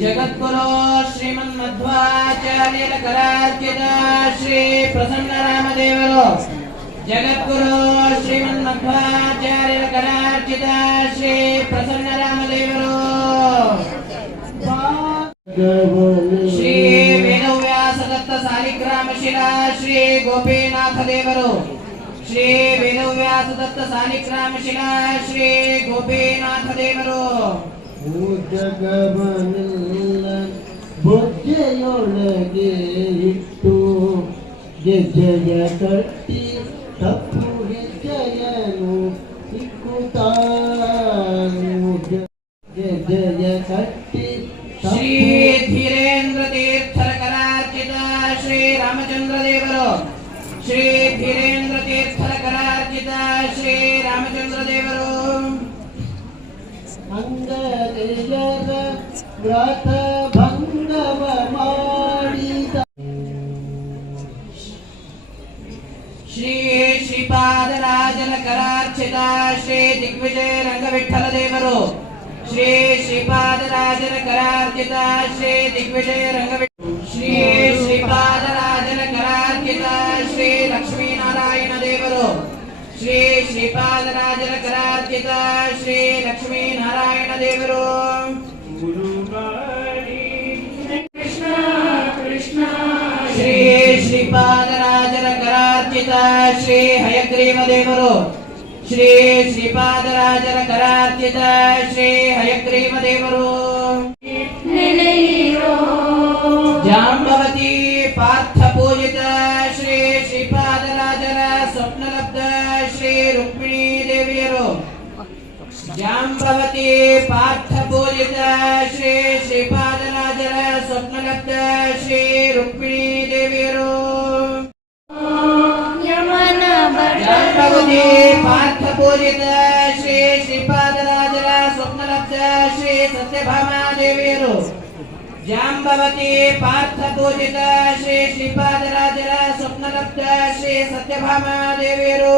జగద్గురు శ్రీమన్మధ్వాచార్యుల కరార్జిత శ్రీ ప్రసన్న రామదేవులు జగద్గురు శ్రీమన్మధ్వాచార్యుల కరార్చిత శ్రీ ప్రసన్న రామదేవులు శ్రీ వేణువ్యాసదత్త సాలిగ్రామ శిలా శ్రీ గోపీనాథ దేవరు श्री वेदव्यासदत्त सालिग्राम शिला श्री गोपीनाथ देवरो ಊಟಗಮನಿಲ್ಲ ಬೊಜ್ಜೆಯೊಳಗೆ ಇಟ್ಟು ಗೆಜ್ಜೆಯ ಕಟ್ಟಿ ತಪ್ಪು ಹೆಜ್ಜೆಯನು ಸಿಕ್ಕುತ್ತಾನು ಗೆಜ್ಜೆಯ ಕಟ್ಟಿ ಶ್ರೀ ಧೀರೇಂದ್ರ ತೀರ್ಥರ ಕರಾರ್ಚಿತ ಶ್ರೀ ರಾಮಚಂದ್ರ ದೇವರು ಶ್ರೀ ಧೀರೇಂದ್ರ ದೇವರು ಅಂಗನೆಯರ ವ್ರತ ಭಂಗವ ಮಾಡಿದ ಶ್ರೀ ಶ್ರೀಪಾದರಾಜನ ಕರಾರ್ಚಿತ ಶ್ರೀ ದಿಗ್ವಿಜಯ ರಂಗವಿಠಲ ದೇವರು ಶ್ರೀ ಶ್ರೀಪಾದರಾಜನ ಕರಾರ್ಚಿತ ಶ್ರೀ ದಿಗ್ವಿಜಯ ರಂಗವಿಠಲ श्री श्रीपादराजनकरार्जिता श्री लक्ष्मीनारायण देवरो श्री श्रीपादराजनकरार्जिता श्री हयग्रीवदेवरो। श्री श्रीपादराजनकरार्जिता श्री श्री श्रीपादराजन स्वप्नलब्ध। ರುಕ್ಮಿಣಿ ದೇವಿಯರು ಜಾಂಬವತಿ ಪಾರ್ಥ ಪೂಜಿತ ಶ್ರೀ ಶ್ರೀಪಾದರಾಜನ ಸ್ವಪ್ನಲಬ್ಧ ಶ್ರೀ ರುಕ್ಮಿಣಿ ದೇವಿಯರು ಜಾಂಬವತಿ ಪಾರ್ಥ ಪೂಜಿತ ಶ್ರೀ ಶ್ರೀಪಾದರಾಜನ ಸ್ವಪ್ನಲಬ್ಧ ಶ್ರೀ ಸತ್ಯಭಾಮಾ ದೇವಿಯರು ಜಾಂಬವತಿ ಪಾರ್ಥ ಪೂಜಿತ ಶ್ರೀ ಶ್ರೀಪಾದರಾಜರ ಸ್ವಪ್ನಲಬ್ಧ ಶ್ರೀ ಸತ್ಯಭಾಮಾ ದೇವಿಯರು